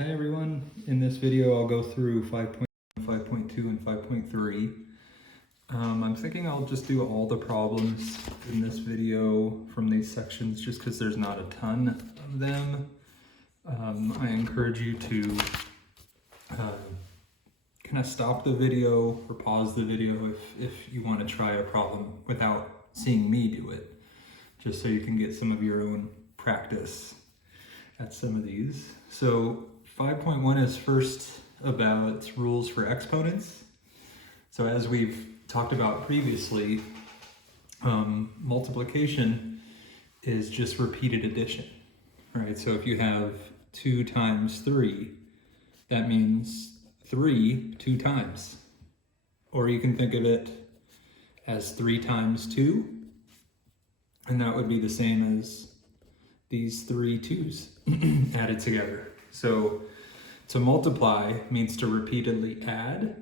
Hi everyone, in this video I'll go through 5.1, 5.2, and 5.3. I'm thinking I'll just do all the problems in this video from these sections just because there's not a ton of them. I encourage you to kind of stop the video or pause the video if you want to try a problem without seeing me do it, just so you can get some of your own practice at some of these. So 5.1 is first about rules for exponents. So as we've talked about previously, multiplication is just repeated addition, right? So if you have 2 times 3, that means 3 2 times. Or you can think of it as 3 times 2, and that would be the same as these 3 2's added together. So to multiply means to repeatedly add.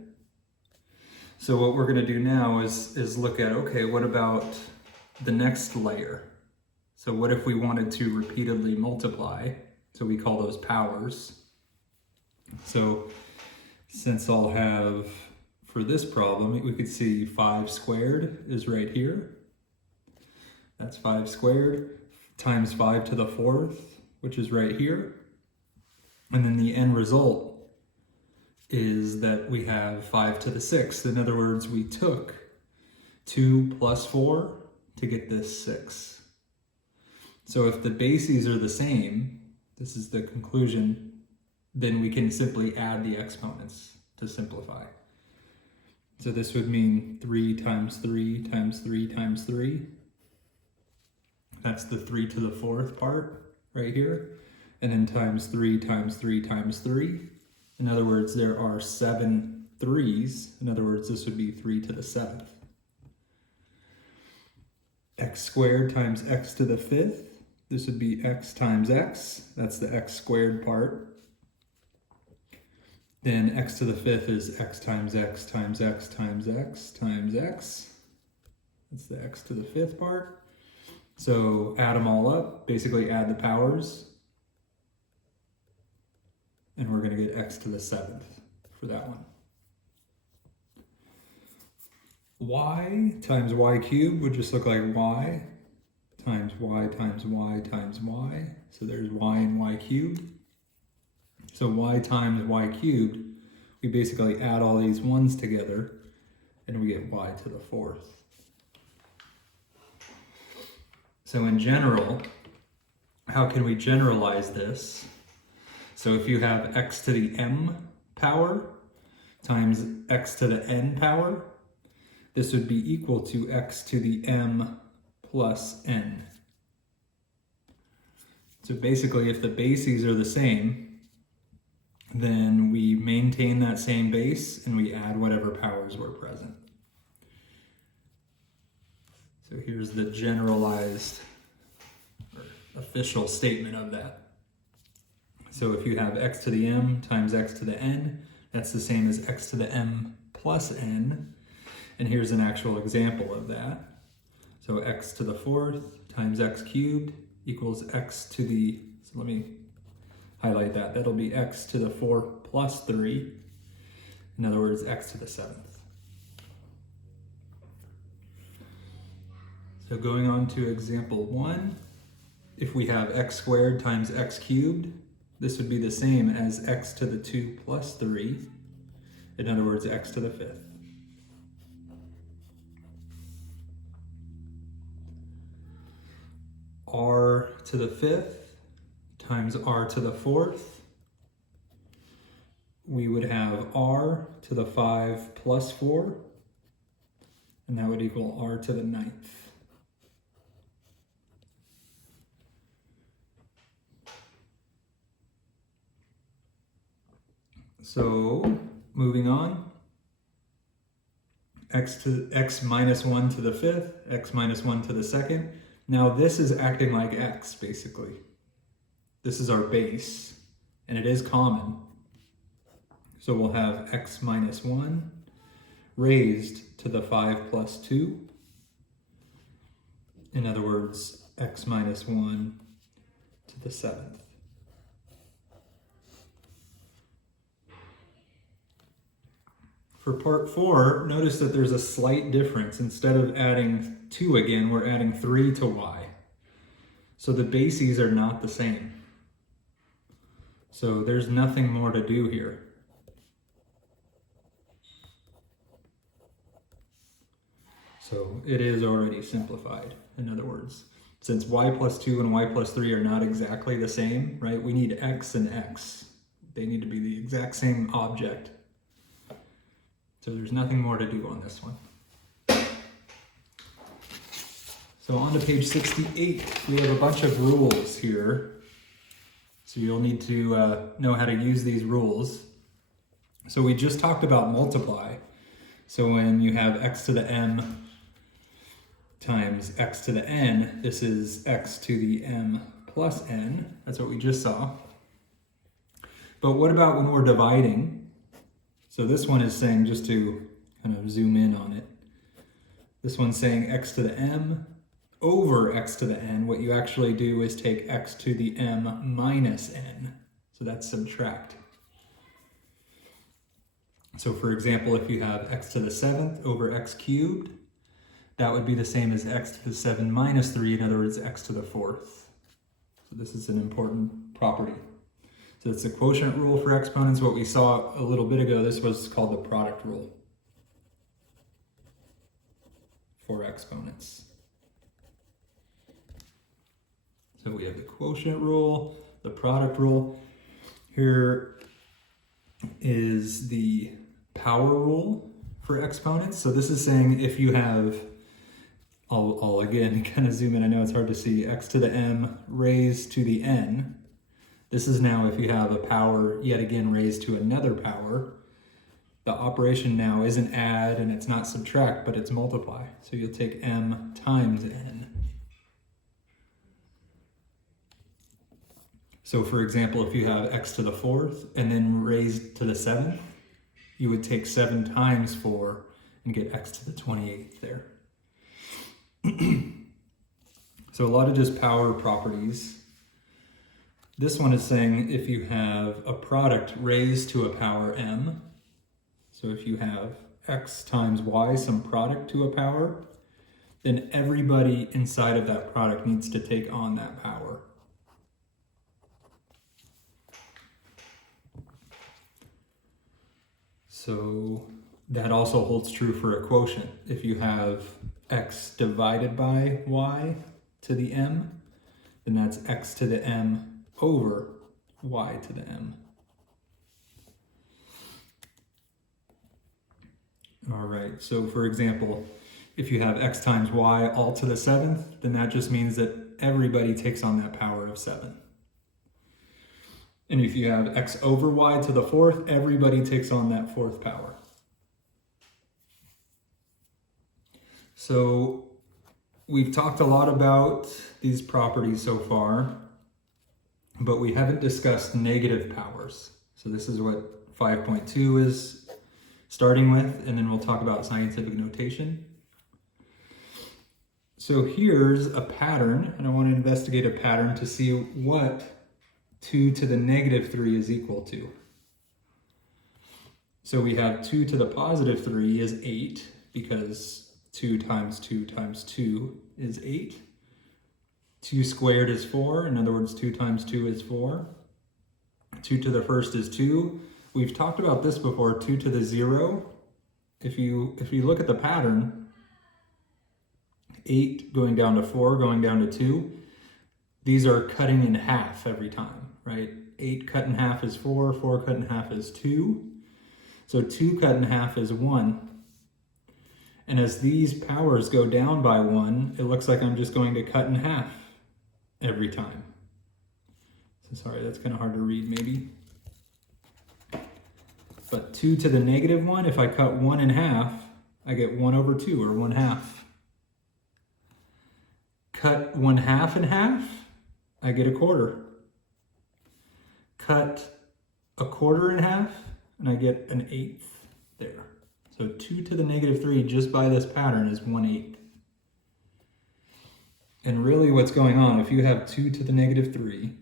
So what we're going to do now is look at, okay, what about the next layer? So what if we wanted to repeatedly multiply? So we call those powers. So since I'll have, for this problem, we could see 5 squared is right here. That's 5 squared times 5 to the 4th, which is right here. And then the end result is that we have 5 to the 6th. In other words, we took 2 plus 4 to get this 6. So if the bases are the same, this is the conclusion, then we can simply add the exponents to simplify. So this would mean 3 times 3 times 3 times 3. That's the 3 to the 4th part right here. And then times 3 times 3 times 3. In other words, there are 7 3's. In other words, this would be 3 to the 7th. X squared times x to the 5th. This would be x times x. That's the x squared part. Then x to the 5th is x times x times x times x times x. That's the x to the 5th part. So add them all up, basically add the powers. And we're going to get x to the 7th for that one. Y times y cubed would just look like y times y times y times y. So there's y and y cubed. So y times y cubed, we basically add all these ones together and we get y to the 4th. So in general, how can we generalize this? So if you have x to the m power times x to the n power, this would be equal to x to the m plus n. So basically, if the bases are the same, then we maintain that same base and we add whatever powers were present. So here's the generalized or official statement of that. So if you have x to the m times x to the n, that's the same as x to the m plus n. And here's an actual example of that. So x to the 4th times x cubed equals x to the, so let me highlight that. That'll be x to the 4 plus 3. In other words, x to the 7th. So going on to example 1, if we have x squared times x cubed, this would be the same as x to the 2 plus 3. In other words, x to the 5th. R to the 5th times r to the 4th. We would have r to the 5 plus 4. And that would equal r to the 9th. So moving on, x minus 1 to the 5th, x minus 1 to the 2nd. Now this is acting like x, basically. This is our base, and it is common. So we'll have x minus 1 raised to the 5 plus 2. In other words, x minus 1 to the 7th. For part 4, notice that there's a slight difference. Instead of adding 2 again, we're adding 3 to y. So the bases are not the same. So there's nothing more to do here. So it is already simplified, in other words. Since y plus 2 and y plus 3 are not exactly the same, right? We need x and x. They need to be the exact same object. So there's nothing more to do on this one. So on to page 68. We have a bunch of rules here. So you'll need to know how to use these rules. So we just talked about multiply. So when you have x to the m times x to the n, this is x to the m plus n. That's what we just saw. But what about when we're dividing? So this one is saying, just to kind of zoom in on it, this one's saying x to the m over x to the n. What you actually do is take x to the m minus n. So that's subtract. So for example, if you have x to the 7th over x cubed, that would be the same as x to the 7 minus 3, in other words, x to the 4th. So this is an important property. So it's the quotient rule for exponents. What we saw a little bit ago, this was called the product rule for exponents. So we have the quotient rule, the product rule. Here is the power rule for exponents. So this is saying if you have, I'll again kind of zoom in, I know it's hard to see, x to the m raised to the n. This is now if you have a power yet again raised to another power. The operation now isn't add and it's not subtract, but it's multiply. So you'll take m times n. So for example, if you have x to the 4th and then raised to the 7th, you would take 7 times 4 and get x to the 28th there. So a lot of just power properties. This one is saying if you have a product raised to a power m, so if you have x times y, some product to a power, then everybody inside of that product needs to take on that power. So that also holds true for a quotient. If you have x divided by y to the m, then that's x to the m over y to the m. All right, so for example, if you have x times y all to the 7th, then that just means that everybody takes on that power of 7. And if you have x over y to the 4th, everybody takes on that 4th power. So we've talked a lot about these properties so far, but we haven't discussed negative powers. So this is what 5.2 is starting with, and then we'll talk about scientific notation. So here's a pattern, and I want to investigate a pattern to see what 2 to the negative 3 is equal to. So we have 2 to the positive 3 is 8, because 2 times 2 times 2 is 8. 2 squared is 4, in other words, 2 times 2 is 4. 2 to the first is 2. We've talked about this before, 2 to the 0. If you look at the pattern, 8 going down to 4, going down to 2, these are cutting in half every time, right? 8 cut in half is 4, 4 cut in half is 2. So 2 cut in half is 1. And as these powers go down by 1, it looks like I'm just going to cut in half every time. So sorry, that's kind of hard to read maybe. But 2 to the negative 1, if I cut 1 in half, I get 1 over 2, or 1/2. Cut 1/2 in half, I get 1/4. Cut 1/4 in half, and I get 1/8 there. So 2 to the negative 3 just by this pattern is 1/8. And really what's going on, if you have 2 to the negative 3,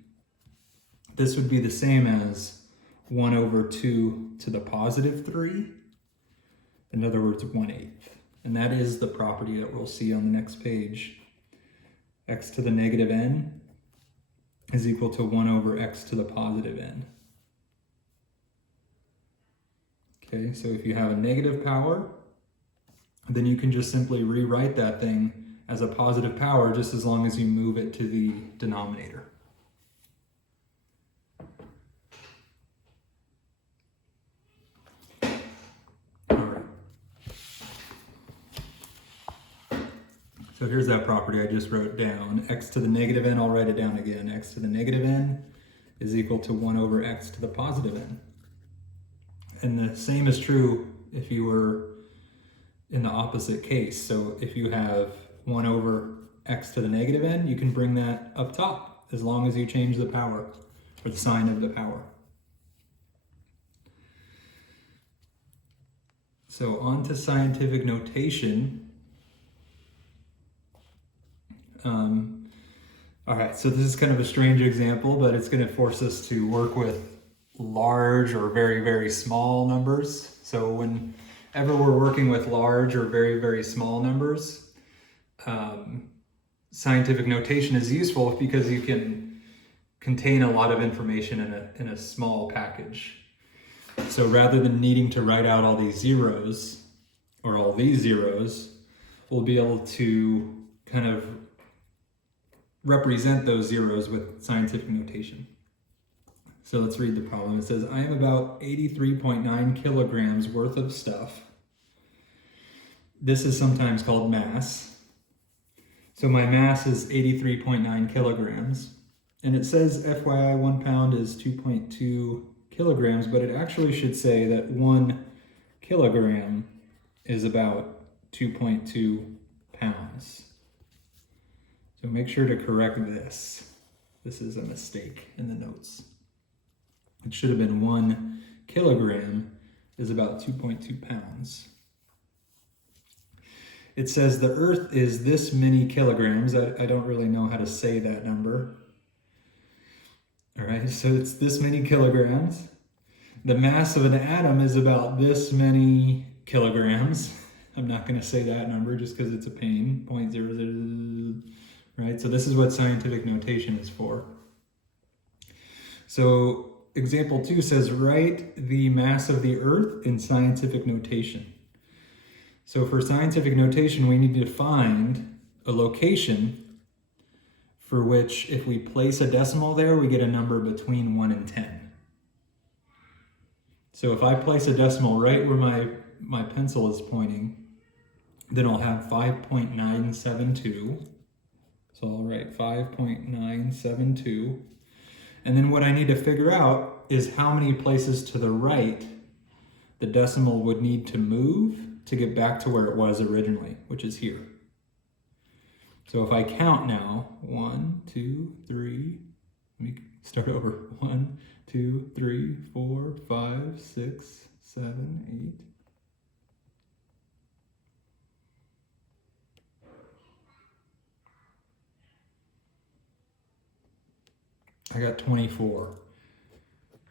this would be the same as 1 over 2 to the positive 3. In other words, 1/8. And that is the property that we'll see on the next page. X to the negative n is equal to 1 over x to the positive n. Okay, so if you have a negative power, then you can just simply rewrite that thing as a positive power just as long as you move it to the denominator. So here's that property I just wrote down. X to the negative n, I'll write it down again. X to the negative n is equal to 1 over x to the positive n. And the same is true if you were in the opposite case. So if you have 1 over x to the negative n, you can bring that up top as long as you change the power or the sign of the power. So on to scientific notation. All right, so this is kind of a strange example, but it's going to force us to work with large or very, very small numbers. So whenever we're working with large or very, very small numbers, scientific notation is useful because you can contain a lot of information in a small package. So rather than needing to write out all these zeros or all these zeros, we'll be able to kind of represent those zeros with scientific notation. So let's read the problem. It says, I am about 83.9 kilograms worth of stuff. This is sometimes called mass. So my mass is 83.9 kilograms. And it says FYI 1 pound is 2.2 kilograms, but it actually should say that 1 kilogram is about 2.2 pounds. So make sure to correct this. This is a mistake in the notes. It should have been 1 kilogram is about 2.2 pounds. It says the Earth is this many kilograms. I don't really know how to say that number. All right, so it's this many kilograms. The mass of an atom is about this many kilograms. I'm not going to say that number just because it's a pain. 0.00, right? So this is what scientific notation is for. So example 2 says, write the mass of the Earth in scientific notation. So for scientific notation, we need to find a location for which if we place a decimal there, we get a number between 1 and 10. So if I place a decimal right where my pencil is pointing, then I'll have 5.972. So I'll write 5.972. And then what I need to figure out is how many places to the right the decimal would need to move to get back to where it was originally, which is here. So if I count now, 1, 2, 3, let me start over. 1, 2, 3, 4, 5, 6, 7, 8. I got 24.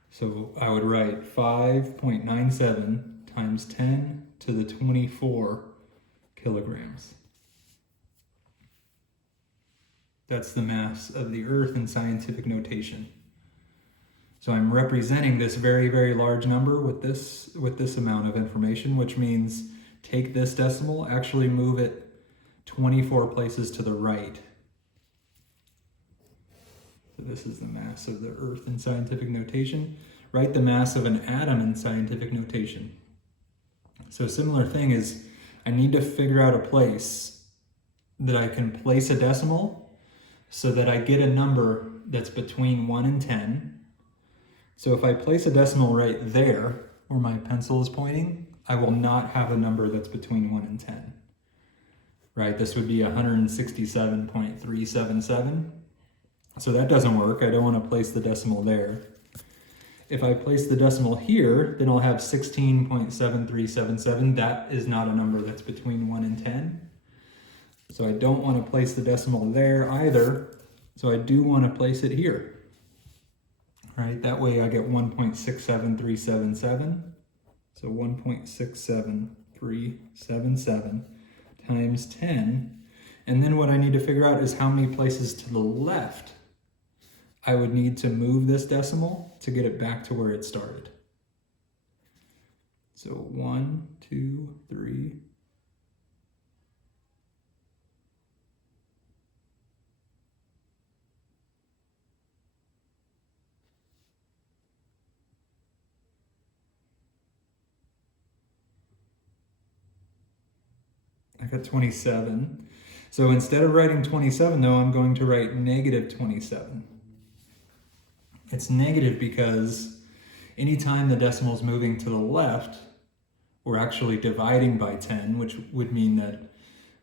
So I would write 5.97 times 10 to the 24 kilograms. That's the mass of the Earth in scientific notation. So I'm representing this very, very large number with this amount of information, which means take this decimal, actually move it 24 places to the right. So this is the mass of the Earth in scientific notation. Write the mass of an atom in scientific notation. So similar thing is, I need to figure out a place that I can place a decimal so that I get a number that's between 1 and 10. So if I place a decimal right there where my pencil is pointing, I will not have a number that's between 1 and 10. Right? This would be 167.377. So that doesn't work. I don't want to place the decimal there. If I place the decimal here, then I'll have 16.7377. That is not a number that's between 1 and 10. So I don't want to place the decimal there either. So I do want to place it here. Right? That way I get 1.67377. So 1.67377. 0.377 times 10. And then what I need to figure out is how many places to the left I would need to move this decimal to get it back to where it started. So 1, 2, 3. I got 27. So instead of writing 27 though, I'm going to write negative 27. It's negative because anytime the decimal is moving to the left, we're actually dividing by 10, which would mean that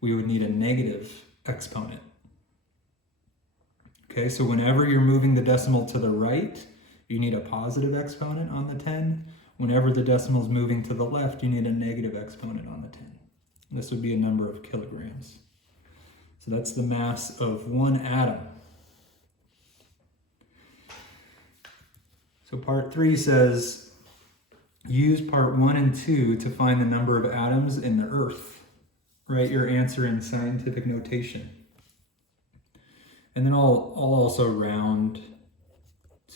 we would need a negative exponent. Okay, so whenever you're moving the decimal to the right, you need a positive exponent on the 10. Whenever the decimal is moving to the left, you need a negative exponent on the 10. This would be a number of kilograms. So that's the mass of one atom. So part 3 says, use part 1 and 2 to find the number of atoms in the Earth. Write your answer in scientific notation. And then I'll also round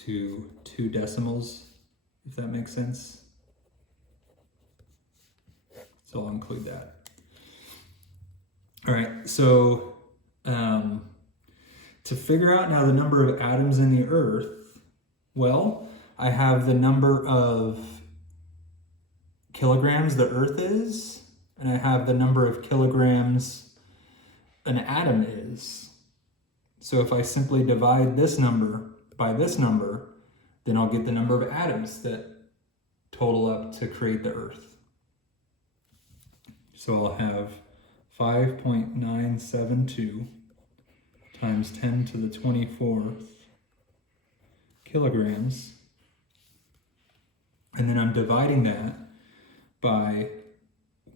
to 2 decimals, if that makes sense. So I'll include that. All right, so to figure out now the number of atoms in the Earth, well, I have the number of kilograms the Earth is, and I have the number of kilograms an atom is. So if I simply divide this number by this number, then I'll get the number of atoms that total up to create the Earth. So I'll have 5.972 times 10 to the 24th kilograms. And then I'm dividing that by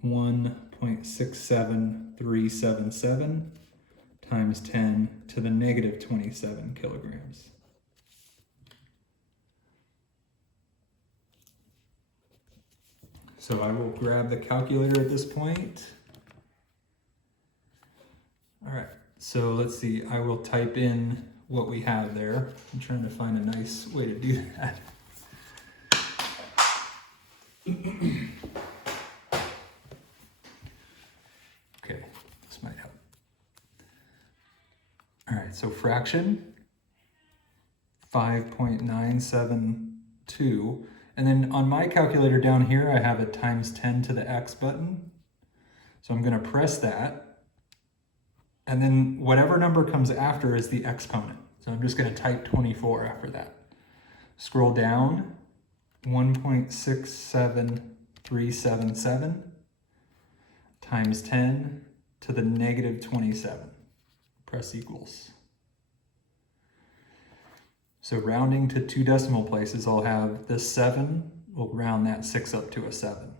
1.67377 times 10 to the negative 27 kilograms. So I will grab the calculator at this point. All right, so let's see, I will type in what we have there. I'm trying to find a nice way to do that. Okay, this might help. All right, so fraction, 5.972. And then on my calculator down here, I have a times 10 to the x button. So I'm gonna press that. And then whatever number comes after is the exponent. So I'm just gonna type 24 after that. Scroll down, 1.67377 times 10 to the negative 27. Press equals. So rounding to 2 decimal places, I'll have this 7, we'll round that 6 up to a 7.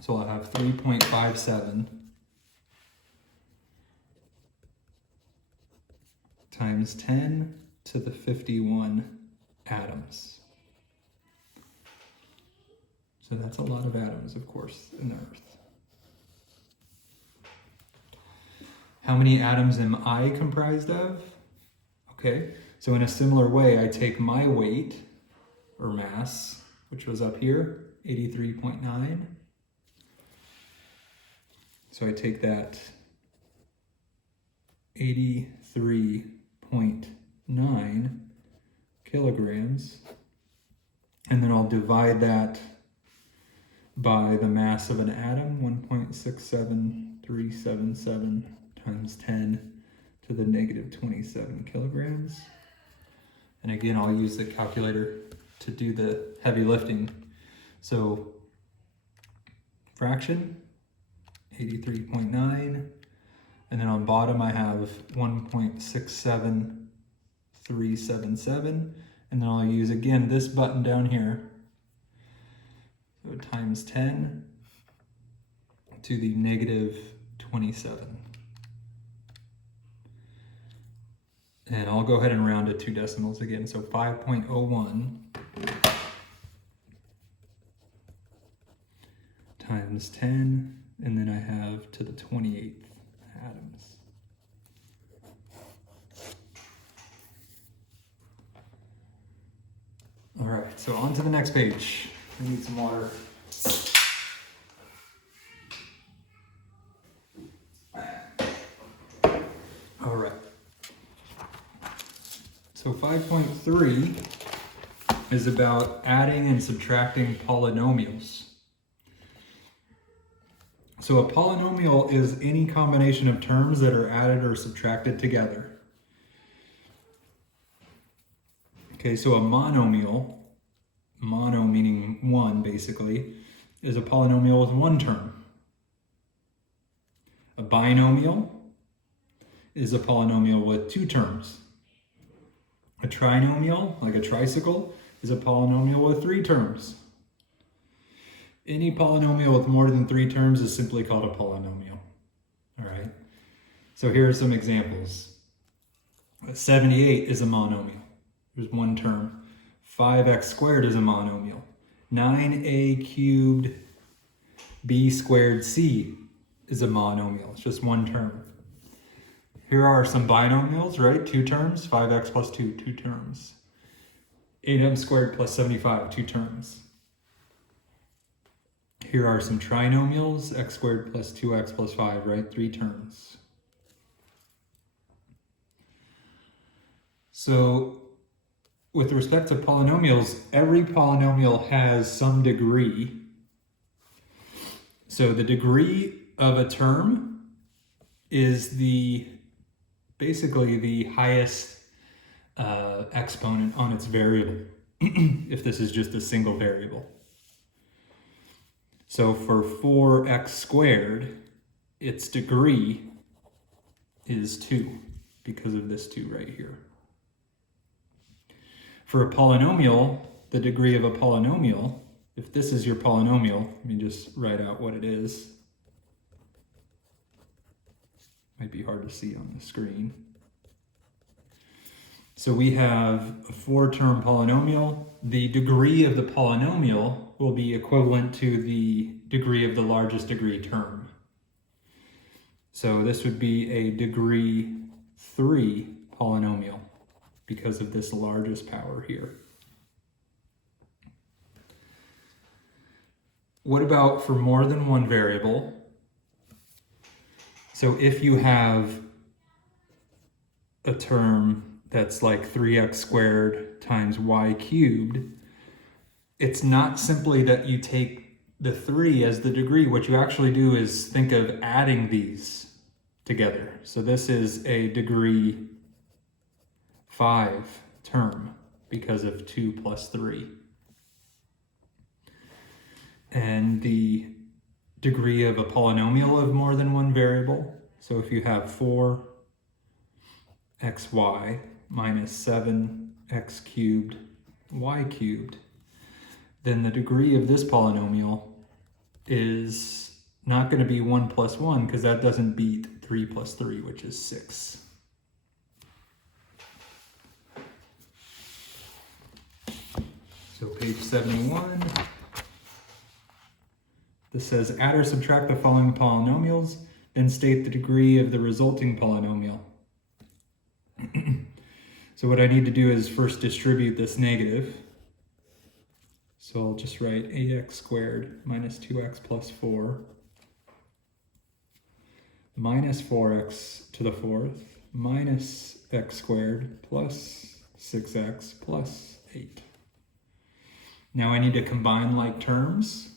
So I'll have 3.57 times 10 to the 51 atoms. So that's a lot of atoms, of course, in the Earth. How many atoms am I comprised of? Okay, so in a similar way, I take my weight, or mass, which was up here, 83.9. So I take that 83.9 kilograms, and then I'll divide that by the mass of an atom, 1.67377 times 10 to the negative 27 kilograms. And again, I'll use the calculator to do the heavy lifting. So fraction, 83.9, and then on bottom I have 1.67377, and then I'll use again this button down here. So times 10 to the negative 27. And I'll go ahead and round to 2 decimals again. So 5.01 times 10, and then I have to the 28th atoms. All right, so on to the next page. I need some water. All right. So 5.3 is about adding and subtracting polynomials. So a polynomial is any combination of terms that are added or subtracted together. Okay, so a monomial, mono meaning one basically, is a polynomial with one term. A binomial is a polynomial with two terms. A trinomial, like a tricycle, is a polynomial with three terms. Any polynomial with more than three terms is simply called a polynomial. All right, so here are some examples. 78 is a monomial. There's one term. 5x squared is a monomial. 9a cubed b squared c is a monomial. It's just one term. Here are some binomials, right? Two terms. 5x plus 2, two terms. 8m squared plus 75, two terms. Here are some trinomials. X squared plus 2x plus 5, right? Three terms. So with respect to polynomials, every polynomial has some degree. So the degree of a term is basically the highest exponent on its variable, if this is just a single variable. So for 4x squared, its degree is 2 because of this 2 right here. For a polynomial, the degree of a polynomial, if this is your polynomial, let me just write out what it is. Might be hard to see on the screen. So we have a 4-term polynomial. The degree of the polynomial will be equivalent to the degree of the largest degree term. So this would be a degree 3 polynomial because of this largest power here. What about for more than one variable? So if you have a term that's like 3x squared times y cubed, it's not simply that you take the 3 as the degree. What you actually do is think of adding these together. So this is a degree 5 term because of 2 plus 3. And the degree of a polynomial of more than one variable. So if you have 4xy minus 7x cubed y cubed, then the degree of this polynomial is not going to be 1 plus 1 because that doesn't beat 3 plus 3, which is 6. So page 71. This says add or subtract the following polynomials, then state the degree of the resulting polynomial. So what I need to do is first distribute this negative. So I'll just write 8x squared minus 2x plus 4 minus 4x to the 4th minus x squared plus 6x plus 8. Now I need to combine like terms.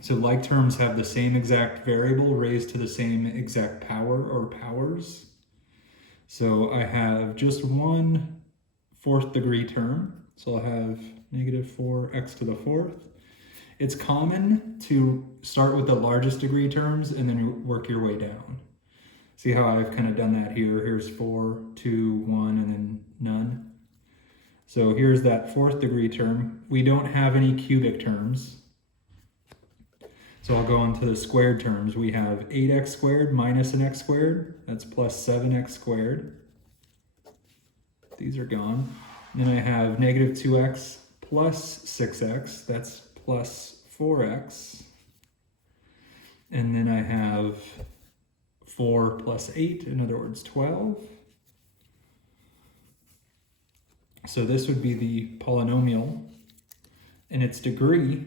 So like terms have the same exact variable raised to the same exact power or powers. So I have just one 4th degree term. So I'll have negative 4x to the 4th. It's common to start with the largest degree terms and then work your way down. See how I've kind of done that here? Here's 4, 2, 1, and then none. So here's that 4th degree term. We don't have any cubic terms. So I'll go on to the squared terms. We have 8x squared minus an x squared. That's plus 7x squared. These are gone. Then I have negative 2x plus 6x. That's plus 4x. And then I have 4 plus 8, in other words, 12. So this would be the polynomial, and its degree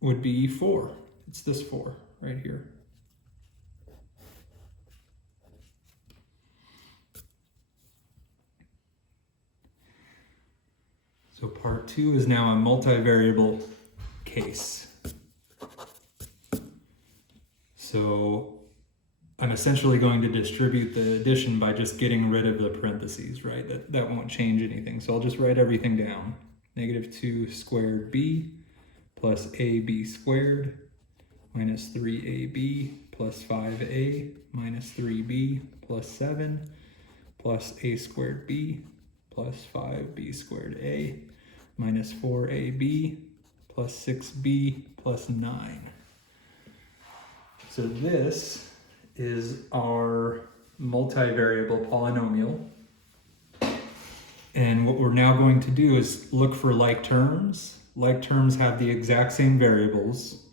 would be 4. It's this 4 right here. So part 2 is now a multivariable case. So I'm essentially going to distribute the addition by just getting rid of the parentheses, right? That won't change anything. So I'll just write everything down. Negative 2 squared b plus ab squared minus 3ab plus 5a minus 3b plus 7 plus a squared b plus 5b squared a minus 4ab plus 6b plus 9. So this is our multivariable polynomial. And what we're now going to do is look for like terms. Like terms have the exact same variables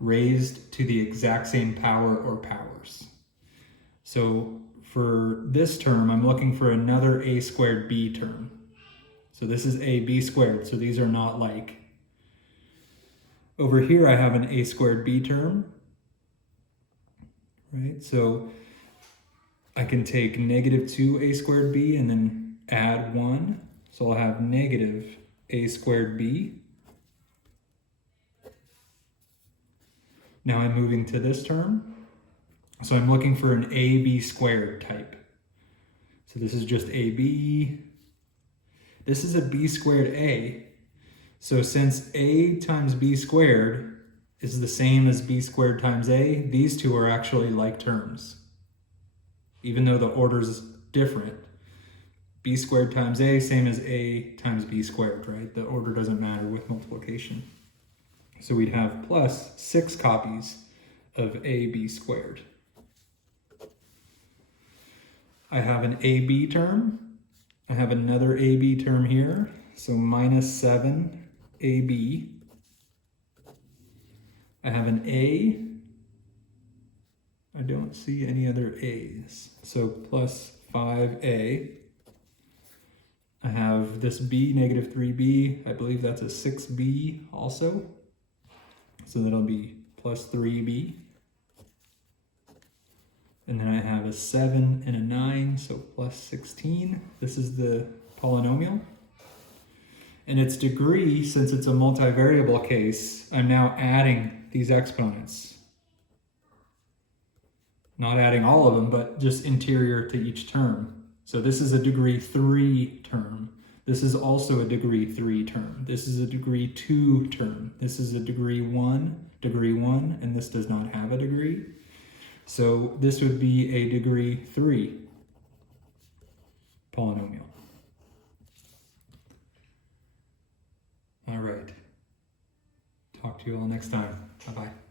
raised to the exact same power or powers. So for this term, I'm looking for another a squared b term. So this is ab squared, so these are not like. Over here I have an a squared b term, right? So I can take negative 2a squared b and then add 1. So I'll have negative a squared b. Now I'm moving to this term. So I'm looking for an ab squared type. So this is just ab. This is a b squared a. So since a times b squared is the same as b squared times a, these two are actually like terms. Even though the order is different, b squared times a, same as a times b squared, right? The order doesn't matter with multiplication. So we'd have plus 6 copies of ab squared. I have an ab term. I have another ab term here. So minus 7ab. I have an a. I don't see any other a's. So plus 5a. I have this b, negative 3b. I believe that's a 6b also. So that'll be plus 3b. And then I have a 7 and a 9, so plus 16. This is the polynomial. And its degree, since it's a multivariable case, I'm now adding these exponents. Not adding all of them, but just interior to each term. So this is a degree 3 term. This is also a degree 3 term. This is a degree 2 term. This is a degree 1, and this does not have a degree. So this would be a degree 3 polynomial. All right. Talk to you all next time. Bye-bye.